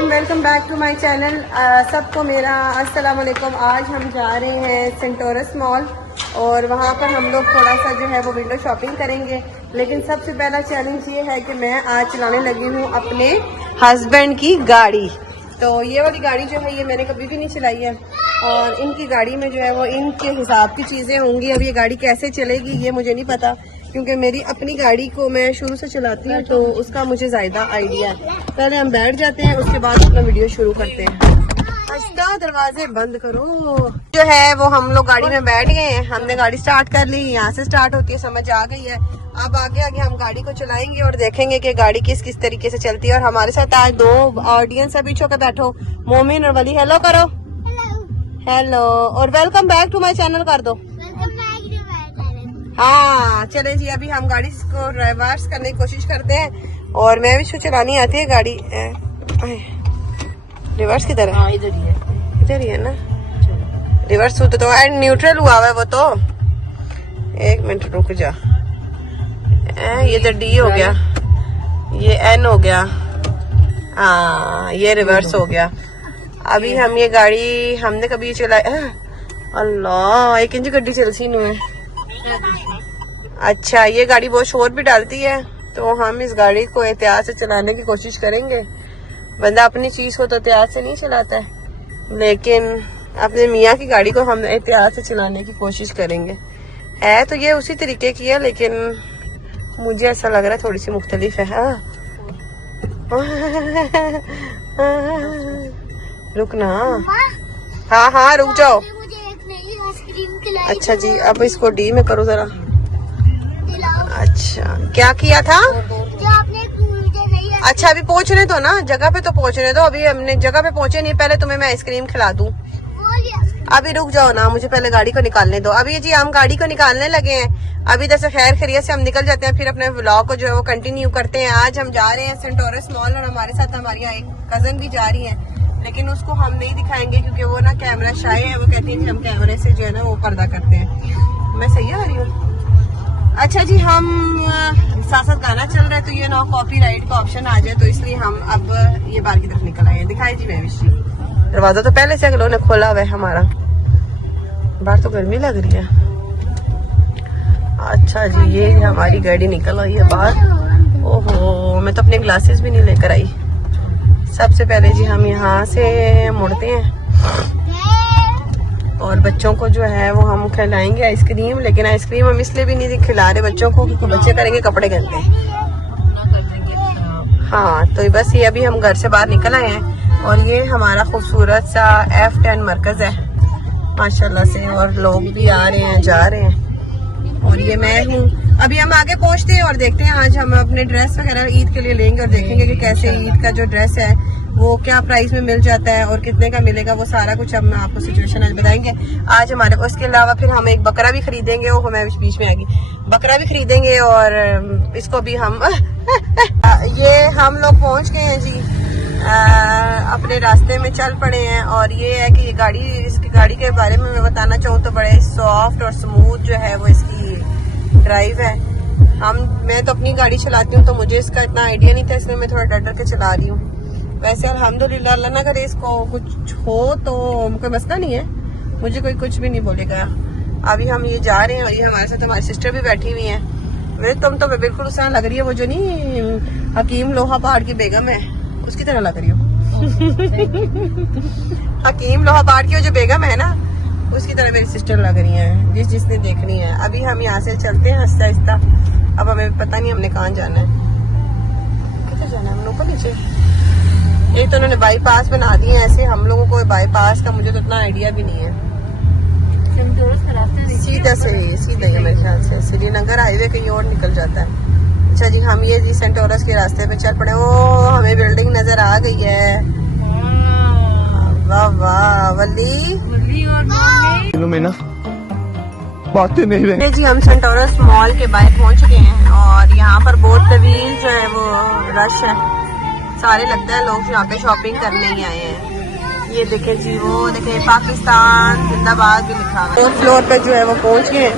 Welcome back to my channel. सबको मेरा अस्सलाम वालेकुम। आज हम जा रहे हैं सेंटोरस मॉल और वहाँ पर हम लोग थोड़ा सा जो है वो विंडो शॉपिंग करेंगे। लेकिन सबसे पहला चैलेंज ये है कि मैं आज चलाने लगी हूँ अपने हस्बैंड की गाड़ी। तो ये वाली गाड़ी जो है ये मैंने कभी भी नहीं चलाई है और इनकी गाड़ी में जो है वो इनके हिसाब की चीज़ें होंगी। अब ये गाड़ी कैसे चलेगी ये मुझे नहीं पता, क्योंकि मेरी अपनी गाड़ी को मैं शुरू से चलाती हूँ तो उसका मुझे ज़्यादा आइडिया है। पहले हम बैठ जाते हैं, उसके बाद अपना वीडियो शुरू करते हैं। अच्छा, दरवाजे बंद करो। जो है वो हम लोग गाड़ी में बैठ गए हैं, हमने गाड़ी स्टार्ट कर ली। यहाँ से स्टार्ट होती है, समझ आ गई है। अब आगे आगे हम गाड़ी को चलाएंगे और देखेंगे कि गाड़ी किस किस तरीके से चलती है। और हमारे साथ आज दो ऑडियंस है, पीछे होकर बैठो, मोमिन और वली। हेलो करो। हेलो और welcome back to my channel कर दो। हाँ चले जी, अभी हम गाड़ी को रिवर्स करने की कोशिश करते हैं और मैं भी इसको चलानी आती है गाड़ी। रिवर्स किधर है? इधर ही है ना। रिवर्स होता तो एंड न्यूट्रल हुआ है वो तो। एक मिनट रुक जा। ये तो डी हो गया, ये एन हो गया। हाँ ये रिवर्स हो गया। अभी हम ये गाड़ी हमने कभी चलाई। अल्लाह, एक इंच गड्डी चल सी है। अच्छा, ये गाड़ी बहुत शोर भी डालती है तो हम इस गाड़ी को एहतियात से चलाने की कोशिश करेंगे। बंदा अपनी चीज को तो एहतियात से नहीं चलाता है, लेकिन अपने मियाँ की गाड़ी को हम एहतियात से चलाने की कोशिश करेंगे। है तो ये उसी तरीके की है, लेकिन मुझे ऐसा लग रहा है थोड़ी सी मुख्तलिफ है। रुकना। हाँ हाँ रुक जाओ। अच्छा जी, अब इसको डी में करो जरा। अच्छा, क्या किया था? जो आपने मुझे अच्छा अभी पहुंचने दो ना, जगह पे तो पहुंचने दो। अभी हमने जगह पे पहुंचे नहीं, पहले तुम्हें मैं आइसक्रीम खिला दूं। अभी रुक जाओ ना, मुझे पहले गाड़ी को निकालने दो। अभी जी हम गाड़ी को निकालने लगे हैं। अभी इधर से खैर खैरियत से हम निकल जाते हैं, फिर अपने व्लॉग को जो है वो कंटिन्यू करते हैं। आज हम जा रहे हैं सेंटोरस मॉल और हमारे साथ हमारी एक कजन भी जा रही है, लेकिन उसको हम नहीं दिखाएंगे क्योंकि वो ना कैमरा शाय है। वो कहती है हम कैमरे से जो है ना वो पर्दा करते हैं। मैं सही आ रही हूँ? अच्छा जी, हम साथ साथ गाना चल रहा है तो ये ना कॉपीराइट का ऑप्शन आ जाए, तो इसलिए हम अब ये बाहर की तरफ निकल आए हैं। दिखाई जी मैं विशी। दरवाजा तो पहले से अगलों ने खोला हुआ है हमारा। बाहर तो गर्मी लग रही है। अच्छा जी, ये हमारी गाड़ी निकल आई है बाहर। ओहो, मैं तो अपने ग्लासेस भी नहीं लेकर आई। सबसे पहले जी हम यहाँ से मुड़ते हैं और बच्चों को जो है वो हम खिलाएंगे आइसक्रीम। लेकिन आइसक्रीम हम इसलिए भी नहीं खिला रहे बच्चों को क्योंकि बच्चे करेंगे कपड़े गंदे। हाँ तो बस ये अभी हम घर से बाहर निकल आए हैं और ये हमारा खूबसूरत सा F10 मरकज है माशाल्लाह से, और लोग भी आ रहे हैं जा रहे हैं। और ये मैं हूँ। अभी हम आगे पहुँचते हैं और देखते हैं आज हम अपने ड्रेस वगैरह ईद के लिए लेंगे और देखेंगे कि कैसे ईद का जो ड्रेस है वो क्या प्राइस में मिल जाता है और कितने का मिलेगा। वो सारा कुछ हम आपको सिचुएशन आज बताएंगे आज हमारे। उसके अलावा फिर हम एक बकरा भी खरीदेंगे। वो हमें बीच में आएगी, बकरा भी खरीदेंगे और इसको भी हम ये हम लोग पहुंच गए हैं जी। अपने रास्ते में चल पड़े हैं और ये है कि ये गाड़ी, इसकी गाड़ी के बारे में मैं बताना चाहूँ तो बड़े सॉफ्ट और स्मूथ जो है वो इसकी ड्राइव है। मैं तो अपनी गाड़ी चलाती हूँ तो मुझे इसका इतना आइडिया नहीं था, इसलिए मैं थोड़ा डर डर के चला रही हूँ। वैसे अल्हम्दुलिल्लाह, अल्लाह ना करे इसको कुछ हो तो कोई मसला नहीं है, मुझे कोई कुछ भी नहीं बोलेगा। अभी हम ये जा रहे हैं और ये हमारे साथ हमारी सिस्टर भी बैठी हुई है। मेरे तुम तो बिल्कुल उस तरह लग रही है, वो जो नहीं हकीम लोहा पहाड़ की बेगम है उसकी तरह लग रही हो। हकीम लोहा पहाड़ की जो बेगम है ना उसकी तरह मेरी सिस्टर लग रही है, जिसने देखनी है। अभी हम यहाँ से चलते हैं आहिस्ता आहिस्ता। अब हमें पता नहीं हमने कहाँ जाना है, किधर जाना है हम लोग को। नीचे एक तो उन्होंने बाईपास बना दिए हैं ऐसे, हम लोगों को बाईपास का मुझे तो इतना आइडिया भी नहीं है। सीधा से सीधा ही मेरे ख्याल से श्रीनगर हाईवे कहीं और निकल जाता है। अच्छा जी, हम ये जी सेंटोरस के रास्ते पे चल पड़े। ओ हमें बिल्डिंग नजर आ गई है। वाह वाह वली में ना बातें नहीं रहे जी। हम सेंटोरस मॉल के बाहर पहुंच गए हैं और यहाँ पर बहुत तवील जो है वो रश है। सारे लगता है लोग यहाँ पे शॉपिंग करने ही आए हैं। ये देखे जी, वो देखे पाकिस्तान जिंदाबाद भी लिखा हुआ है। फोर्थ फ्लोर पे जो है वो पहुंच गए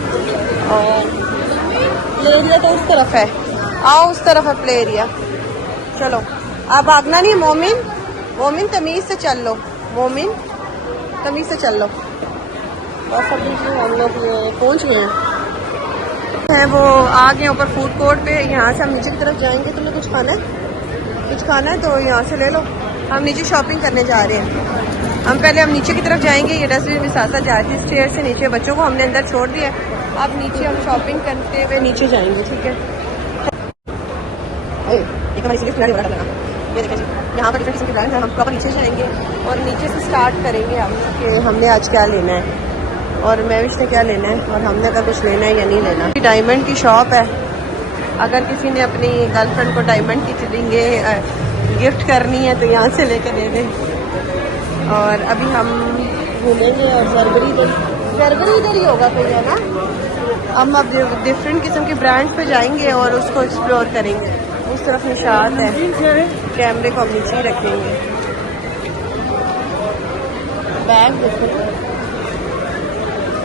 और प्ले एरिया तो उस तरफ है। आओ उस तरफ है प्ले एरिया। चलो अब भागना नहीं मोमिन, मोमिन तमीज से चल लो, मोमिन तमीज से चल लो। बस अभी जो हम लोग ये पहुँच गए हैं वो आ गए ऊपर फूड कोर्ट पे। यहाँ से हम नीचे की तरफ जाएंगे। तुम्हें कुछ खाना है? कुछ खाना है तो यहाँ से ले लो। हम नीचे शॉपिंग करने जा रहे हैं। हम नीचे की तरफ जाएंगे। ये डस्टबिन भी साथ साथ जाती है स्टेयर से नीचे। बच्चों को हमने अंदर छोड़ दिया। अब नीचे हम शॉपिंग करते हुए नीचे जाएंगे, ठीक है। एक हमारी सिर्फ बड़ा लगा, ये देखिए यहाँ पर डिफरेंट किस्म के ब्रांड है। हम प्रॉपर नीचे जाएंगे और नीचे से स्टार्ट करेंगे हम कि हमने आज क्या लेना है और महविश ने क्या लेना है और हमने अगर कुछ लेना है या नहीं लेना। डायमंड की शॉप है। अगर किसी ने अपनी गर्लफ्रेंड को डायमंड की रिंगे गिफ्ट करनी है तो यहाँ से लेकर दे दें। और अभी हम घूमेंगे और जरबरी इधर ही होगा कोई, है ना। हम अब डिफरेंट किस्म के ब्रांड्स पे जाएंगे और उसको एक्सप्लोर करेंगे। उस तरफ निशात है, कैमरे को हम नीचे ही रखेंगे। बैग देखो,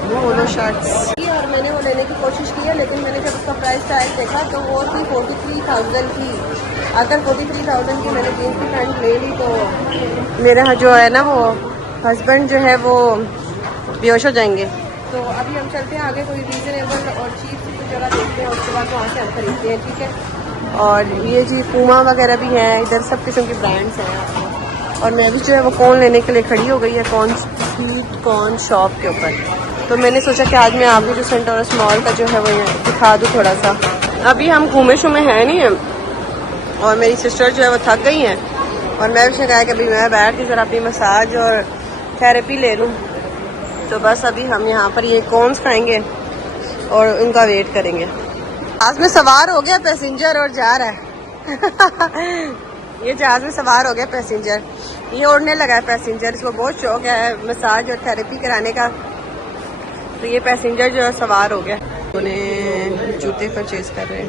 पोलो शर्ट्स। और मैंने वो लेने की कोशिश की है, लेकिन मैंने जब उसका प्राइस टैग देखा तो वो थी 43,000 की। अगर 43,000 की मैंने जीन्स की पैंट ले ली तो मेरा जो है ना वो हस्बैंड जो है वो बेहोश हो जाएंगे। तो अभी हम चलते हैं आगे, कोई रीजनेबल और चीप सी जगह देखते हैं, उसके बाद वहाँ से हम खरीदते हैं, ठीक है। और ये जी पूमा वगैरह भी हैं इधर, सब किस्म के ब्रांड्स हैं। और मैं भी जो है वो कौन लेने के लिए खड़ी हो गई है, कौन शॉप के ऊपर। तो मैंने सोचा कि आज मैं आपको जो सेंटोरस मॉल का जो है वो दिखा दूँ थोड़ा सा। अभी हम घूमे शुमे हैं नहीं हैं और मेरी सिस्टर जो है वो थक गई हैं और मैं भी कहा कि अभी मैं बैठ के ज़रा अपनी मसाज और थेरेपी ले लूँ। तो बस अभी हम यहाँ पर ये कॉर्न्स खाएंगे और उनका वेट करेंगे। जहाज में सवार हो गया पैसेंजर और जा रहा है ये जहाज में सवार हो गया पैसेंजर, ये उड़ने लगा है पैसेंजर। इसको बहुत शौक है मसाज और थेरेपी कराने का। तो ये पैसेंजर जो है सवार हो गया। उन्हें जूते परचेज कर रहे हैं।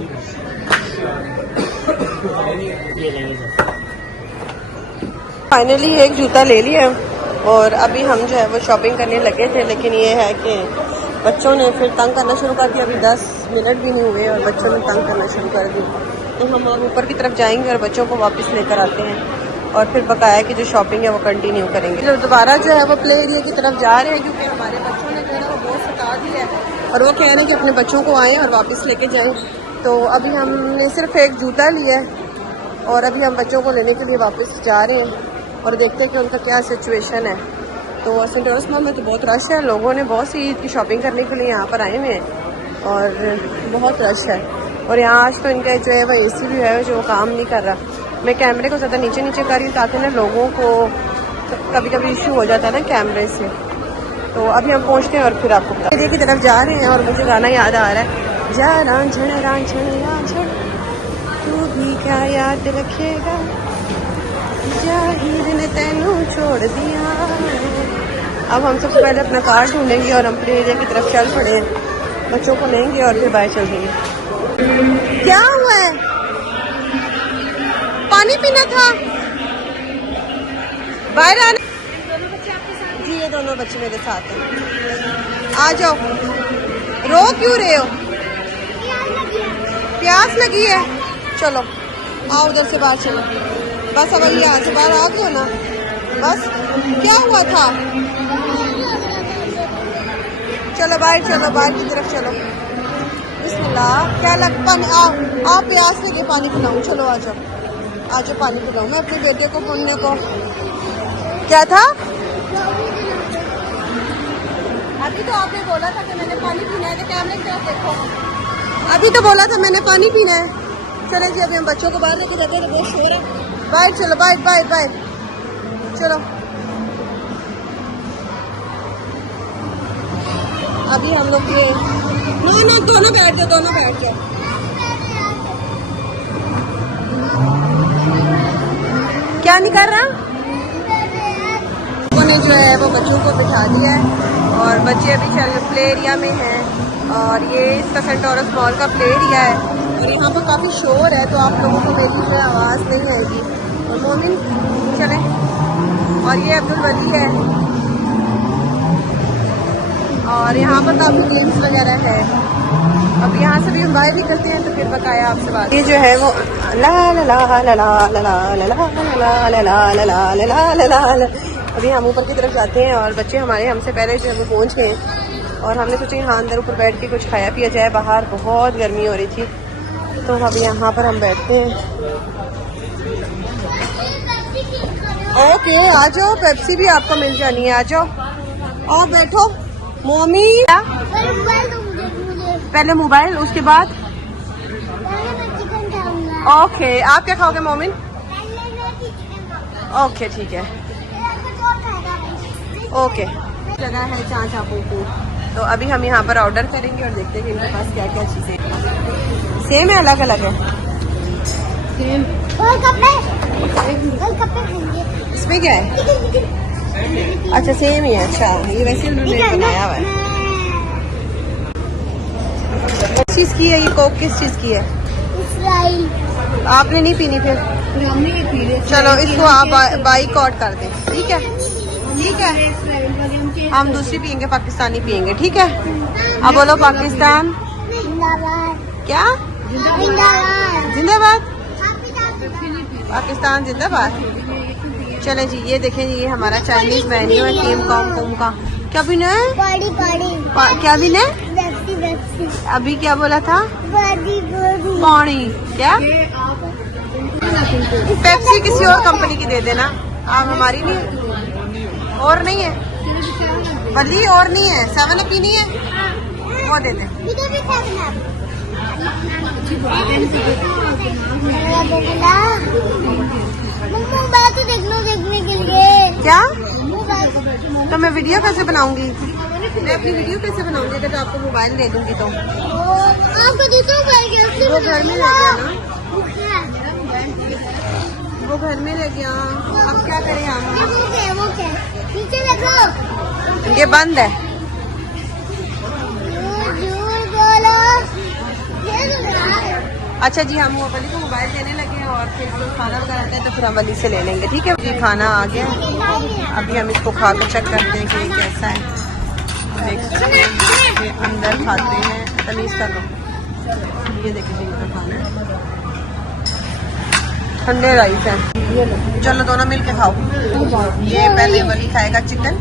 फाइनली एक जूता ले लिया और अभी हम जो है वो शॉपिंग करने लगे थे, लेकिन ये है कि बच्चों ने फिर तंग करना शुरू कर दिया। अभी 10 मिनट भी नहीं हुए और बच्चों ने तंग करना शुरू कर दिया। तो हम अब ऊपर की तरफ जाएंगे और बच्चों को वापस लेकर आते हैं और फिर बकाया की जो शॉपिंग है वो कंटिन्यू करेंगे। जब दोबारा जो है वो प्ले एरिया की तरफ जा रहे हैं क्योंकि हमारे बच्चों ने जो है वो बहुत सता दिया है और वो कह रहे हैं कि अपने बच्चों को आएँ और वापस लेके जाएँ। तो अभी हमने सिर्फ एक जूता लिया है और अभी हम बच्चों को लेने के लिए वापस जा रहे हैं और देखते हैं कि उनका क्या सिचुएशन है। तो सेंटोरस मॉल में तो बहुत रश है, लोगों ने बहुत सी ईद की शॉपिंग करने के लिए यहाँ पर आए हुए हैं और बहुत रश है। और यहाँ आज तो इनका जो है वो AC भी है जो काम नहीं कर रहा। मैं कैमरे को ज़्यादा नीचे नीचे कर रही हूँ ताकि ना लोगों को कभी कभी इशू हो जाता है ना कैमरे से। तो अभी हम पहुँचते हैं और फिर आपको एरिया की तरफ जा रहे हैं और मुझे गाना याद आ रहा है, जा रांझण तू भी क्या याद रखेगा, जाहिर ने तेनू छोड़ दिया। अब हम सबसे पहले अपना कार ढूंढेंगे और हम अपने एरिया की तरफ चल पड़े हैं। बच्चों को लेंगे और फिर बाहर चल देंगे। क्या हुआ है? पानी पीना था? बाहर आने? जी ये दोनों बच्चे मेरे साथ हैं। आ जाओ। रो क्यों रहे हो? प्यास लगी है? चलो आओ उधर से बाहर चलो। बस अब यहाँ से बाहर आ गए ना, बस क्या हुआ था? चलो बाहर की तरफ चलो। बिस्मिल्लाह। क्या लग पानी आओ प्यास लगे, पानी पिलाऊं? चलो आ जाओ पानी पिलाऊं मैं अपने बेटे को पुण्य को। क्या था? अभी तो आपने बोला था कि मैंने पानी पीना है, तो कैमरे की तरफ देखो। अभी तो बोला था मैंने पानी पीना है। चले जी अभी हम बच्चों को बाहर लेके जाते हैं, बहुत शोर है। बाहर चलो, बाहर चलो। अभी हम लोग ये ना दोनों बैठ जाओ। क्या नहीं कर रहा? उन्होंने जो है वो बच्चों को बिठा दिया है और बच्चे अभी प्ले एरिया में हैं और ये इसका सेंटोरस मॉल का प्ले एरिया है और यहाँ पर काफ़ी शोर है तो आप लोगों को मेरी जो आवाज़ नहीं आएगी। और मोमिन चले। और ये अब्दुल वली है और यहाँ पर काफ़ी गेम्स वगैरह है। अब यहाँ से भी हम बाहर निकलते हैं तो फिर बकाया आपसे बात। ये जो है वो ला ला ला ला ला ला ला ला ला ला ला ला ला ला ला ला। अभी हम ऊपर की तरफ जाते हैं और बच्चे हमारे हमसे पहले जो है वो पहुँच गए हैं और हमने सोचा यहाँ अंदर ऊपर बैठ के कुछ खाया पिया जाए। बाहर बहुत गर्मी हो रही थी तो अब यहाँ पर हम बैठते हैं। ओके आ जाओ, पेप्सी भी आपको मिल जानी है, आ जाओ और बैठो। मोमी पहले मोबाइल उसके बाद ओके। आप क्या खाओगे मोमिन? ओके ठीक है ओके। जगह है चाचा पूपू। तो अभी हम यहाँ पर ऑर्डर करेंगे और देखते हैं कि इनके पास क्या क्या चीजें सेम है अलग अलग है। सेम इसमें क्या है? अच्छा सेम ही है। अच्छा ये वैसे उन्होंने बनाया हुआ है। किस चीज की है ये कोक? किस चीज की है? आपने नहीं पीनी फिर? चलो इसको आप बाइकआउट कर दें। ठीक है ठीक है, हम दूसरी पियेंगे, पाकिस्तानी पियेंगे। ठीक है अब बोलो पाकिस्तान क्या? जिंदाबाद। पाकिस्तान जिंदाबाद। चले जी ये देखें जी, ये हमारा चाइनीज मेन्यू है केम कॉम कोम का। क्या भी न क्या भी न अभी क्या बोला था? पानी क्या? पेप्सी किसी और कंपनी की दे देना आप, हमारी नहीं। और नहीं है वली? और नहीं है? 7 अप ही नहीं है? वो दे दे। देखने के लिए क्या? तो मैं वीडियो कैसे बनाऊंगी? मैं अपनी वीडियो कैसे बनाऊंगी अगर आपको मोबाइल दे दूंगी तो? आपको दूसरा मोबाइल कैसे? वो घर में रह गया ना, वो घर में रह गया। अब क्या करें हम? वो क्या नीचे देखो, ये बंद है। झूठ बोलो। अच्छा जी हम वो वली को मोबाइल देने लगे हैं और फिर जो खाना वगैरह आता है तो फिर हम वली से ले लेंगे। ठीक है जी खाना आ गया, अभी हम इसको खा कर चेक करते हैं कि ये कैसा है। नेक्स्ट ये अंदर खाते हैं, तमीज़ कर लो। ये देखिए इनका खाना है, ठंडे राइस है। चलो दोनों मिल के खाओ। ये पहले वली खाएगा चिकन,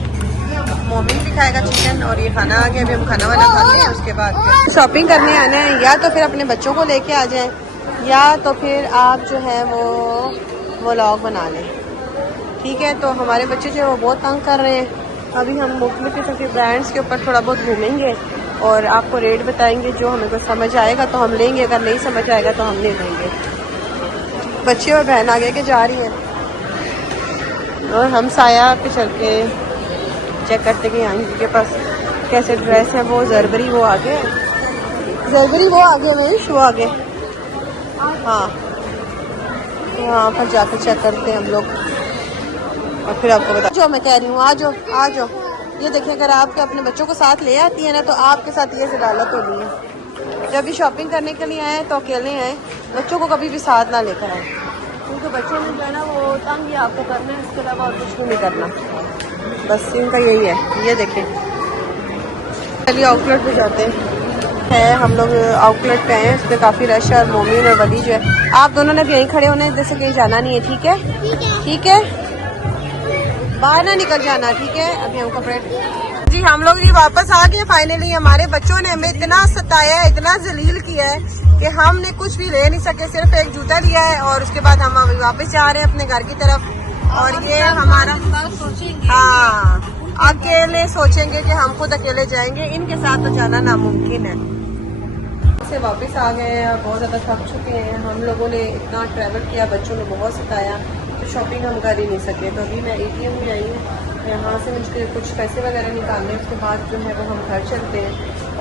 मोमिन भी खाएगा चिकन और ये खाना आ गया। अभी हम खाना वाना खाते हैं उसके बाद शॉपिंग करने आना है, या तो फिर अपने बच्चों को लेके आ जाएं या तो फिर आप जो है वो व्लॉग बना लें। ठीक है तो हमारे बच्चे जो है वो बहुत तंग कर रहे हैं। अभी हम मुख्तलिफ किस्म के ब्रांड्स के ऊपर थोड़ा बहुत घूमेंगे और आपको रेट बताएंगे। जो हमें कुछ समझ आएगा तो हम लेंगे, अगर नहीं समझ आएगा तो हम नहीं लेंगे। बच्चे और बहन आगे के जा रही हैं और हम साया पे चल के चेक करते कि यहाँ के पास कैसे ड्रेस है। वो जरबरी वो आगे, जरबरी वो आगे में वो आगे। हाँ वहाँ पर जाकर चेक करते हैं हम लोग और फिर आपको बता। जो मैं कह रही हूँ आ जाओ आ जाओ। ये देखिए अगर आपके अपने बच्चों को साथ ले आती है ना तो आपके साथ ये ज़लालत हो रही है। जब भी शॉपिंग करने के लिए आए तो अकेले आए, बच्चों को कभी भी साथ ना लेकर आए क्योंकि बच्चों ने जो है ना वो तंग ही आपको करना है, इसके अलावा और कुछ भी नहीं करना। बस इनका यही है। ये देखें चलिए आउटलेट पे जाते हैं। हम लोग आउटलेट पे आए हैं, उस पर काफ़ी रश है और मोमिन और वली जो है आप दोनों ने भी यहीं खड़े होने, जैसे कहीं जाना नहीं है। ठीक है ठीक है, बाहर ना निकल जाना। ठीक है अभी हम कपड़े जी हम लोग ये वापस आ गए फाइनली। हमारे बच्चों ने हमें इतना सताया है, इतना जलील किया है कि हमने कुछ भी ले नहीं सके, सिर्फ एक जूता लिया है और उसके बाद हम अभी वापस जा रहे हैं अपने घर की तरफ। और ये हमारा हाँ अकेले सोचेंगे कि हम खुद अकेले जाएंगे, इनके साथ तो जाना नामुमकिन है। से वापस आ गए हैं और बहुत ज़्यादा थक चुके हैं। हम लोगों ने इतना ट्रैवल किया, बच्चों ने बहुत सताया तो शॉपिंग हम कर ही नहीं सके। तो अभी मैं ATM में आई हूँ, यहाँ से मुझे कुछ पैसे वगैरह निकालने, उसके बाद जो है वो हम घर चलते हैं।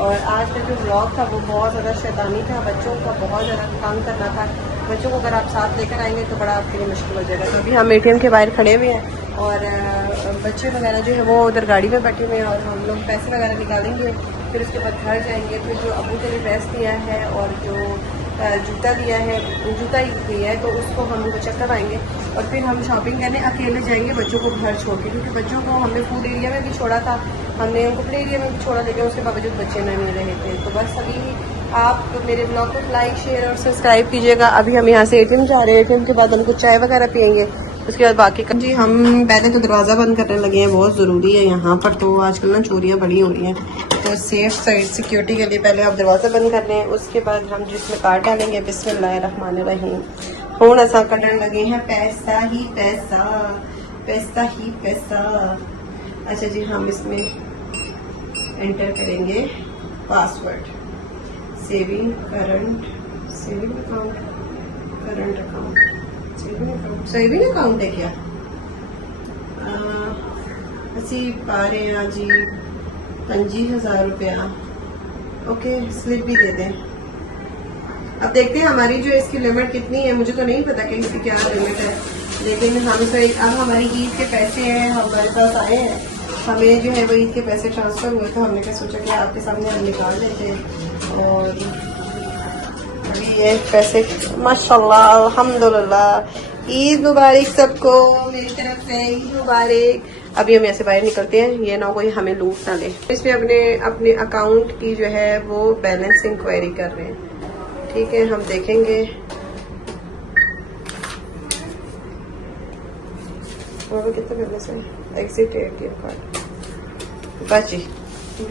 और आज का जो व्लॉग था वो बहुत ज़्यादा शैतानी था, बच्चों का बहुत ज़्यादा काम करना था। बच्चों को अगर आप साथ लेकर आएंगे तो बड़ा आपके लिए मुश्किल हो जाएगा। तो अभी हम ATM के बाहर खड़े हुए हैं और बच्चे वगैरह जो है वो उधर गाड़ी में बैठे हुए हैं और हम लोग पैसे वगैरह निकालेंगे, फिर उसके बाद घर जाएंगे। फिर जो अबू के लिए ड्रेस दिया है और जो जूता दिया है, जूता ही दिया है, तो उसको हम उनको चेक करवाएंगे और फिर हम शॉपिंग करने अकेले जाएंगे बच्चों को घर छोड़ के, क्योंकि बच्चों को हमने फूड एरिया में भी छोड़ा था, हमने उनको प्ले एरिया में भी छोड़ा, लेकिन उसके बावजूद बच्चे नहीं मिल रहे थे। तो बस अभी आप मेरे ब्लॉग को लाइक शेयर और सब्सक्राइब कीजिएगा। अभी हम यहाँ से ATM जा रहे हैं, ATM के बाद हम कुछ चाय वगैरह पियेंगे, उसके बाद बाकी जी हम पहले तो दरवाज़ा बंद करने लगे हैं, बहुत ज़रूरी है यहाँ पर। तो आजकल ना चोरियाँ बड़ी हो रही हैं, तो सेफ साइड सिक्योरिटी के लिए पहले आप दरवाज़ा बंद कर लें, उसके बाद हम जिसमें कार्ड डालेंगे बिस्मिल्लाहिर्रहमानिर्रहीम फोन ऐसा करने लगे हैं, पैसा ही पैसा, पैसा ही पैसा। अच्छा जी, हम इसमें एंटर करेंगे password, saving account, current account, saving account है क्या? असी पा रहे हैं जी 25,000 रुपया। ओके, स्लिप भी दे दें। अब देखते हैं हमारी जो इसकी लिमिट कितनी है, मुझे तो नहीं पता कि इसकी क्या लिमिट है, लेकिन हम तो अब हमारी ईद के पैसे हैं हमारे पास आए हैं, हमें जो है वो ईद के पैसे ट्रांसफर हुए, तो हमने क्या सोचा कि आपके सामने हम निकाल लेते हैं। और अभी ये पैसे माशाल्लाह अल्हम्दुलिल्लाह, ईद मुबारक सबको मेरी तरफ से, ईद मुबारक। अभी हम ऐसे बाहर निकलते हैं, ये ना कोई हमें लूट ना ले। इसमें अपने अकाउंट की जो है वो बैलेंस इंक्वायरी कर रहे हैं, ठीक है, हम देखेंगे। और कितना करने से एग्जिट ATM कार्ड, बस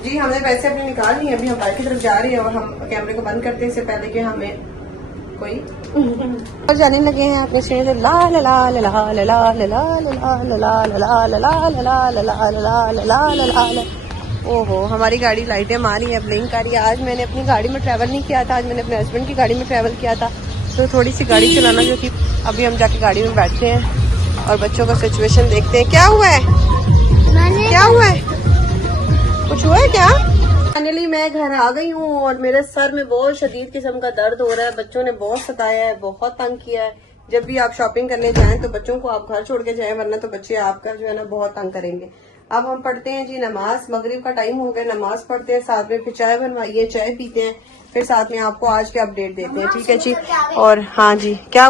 जी हमने पैसे अपने निकाल लिए। अभी हम बाहर की तरफ जा रहे हैं और हम कैमरे को बंद करते हैं इससे पहले कि हमें कोई और जाने लगे हैं अपने शेर ला ला ला ला ला ला ला ला ला ला ला ला ला ला ला। ओहो, हमारी गाड़ी लाइटें मारी है, ब्लिंक आ रही है। आज मैंने अपनी गाड़ी में ट्रैवल नहीं किया था, आज मैंने अपने हस्बैंड की गाड़ी में ट्रैवल किया था, तो थोड़ी सी गाड़ी चलाना, क्योंकि अभी हम जाके गाड़ी में बैठे हैं और बच्चों का सिचुएशन देखते हैं। क्या हुआ है, क्या हुआ है, कुछ हुआ है क्या? फाइनली मैं घर आ गई हूँ और मेरे सर में बहुत शदीद किस्म का दर्द हो रहा है, बच्चों ने बहुत सताया है, बहुत तंग किया है। जब भी आप शॉपिंग करने जाएं तो बच्चों को आप घर छोड़ के जाएं, वरना तो बच्चे आपका जो है ना बहुत तंग करेंगे। अब हम पढ़ते हैं जी नमाज, मगरिब का टाइम हो गया, नमाज पढ़ते हैं, साथ में फिर चाय बनवाइए, चाय पीते हैं, फिर साथ में आपको आज के अपडेट देते हैं, ठीक है जी। और हाँ जी, क्या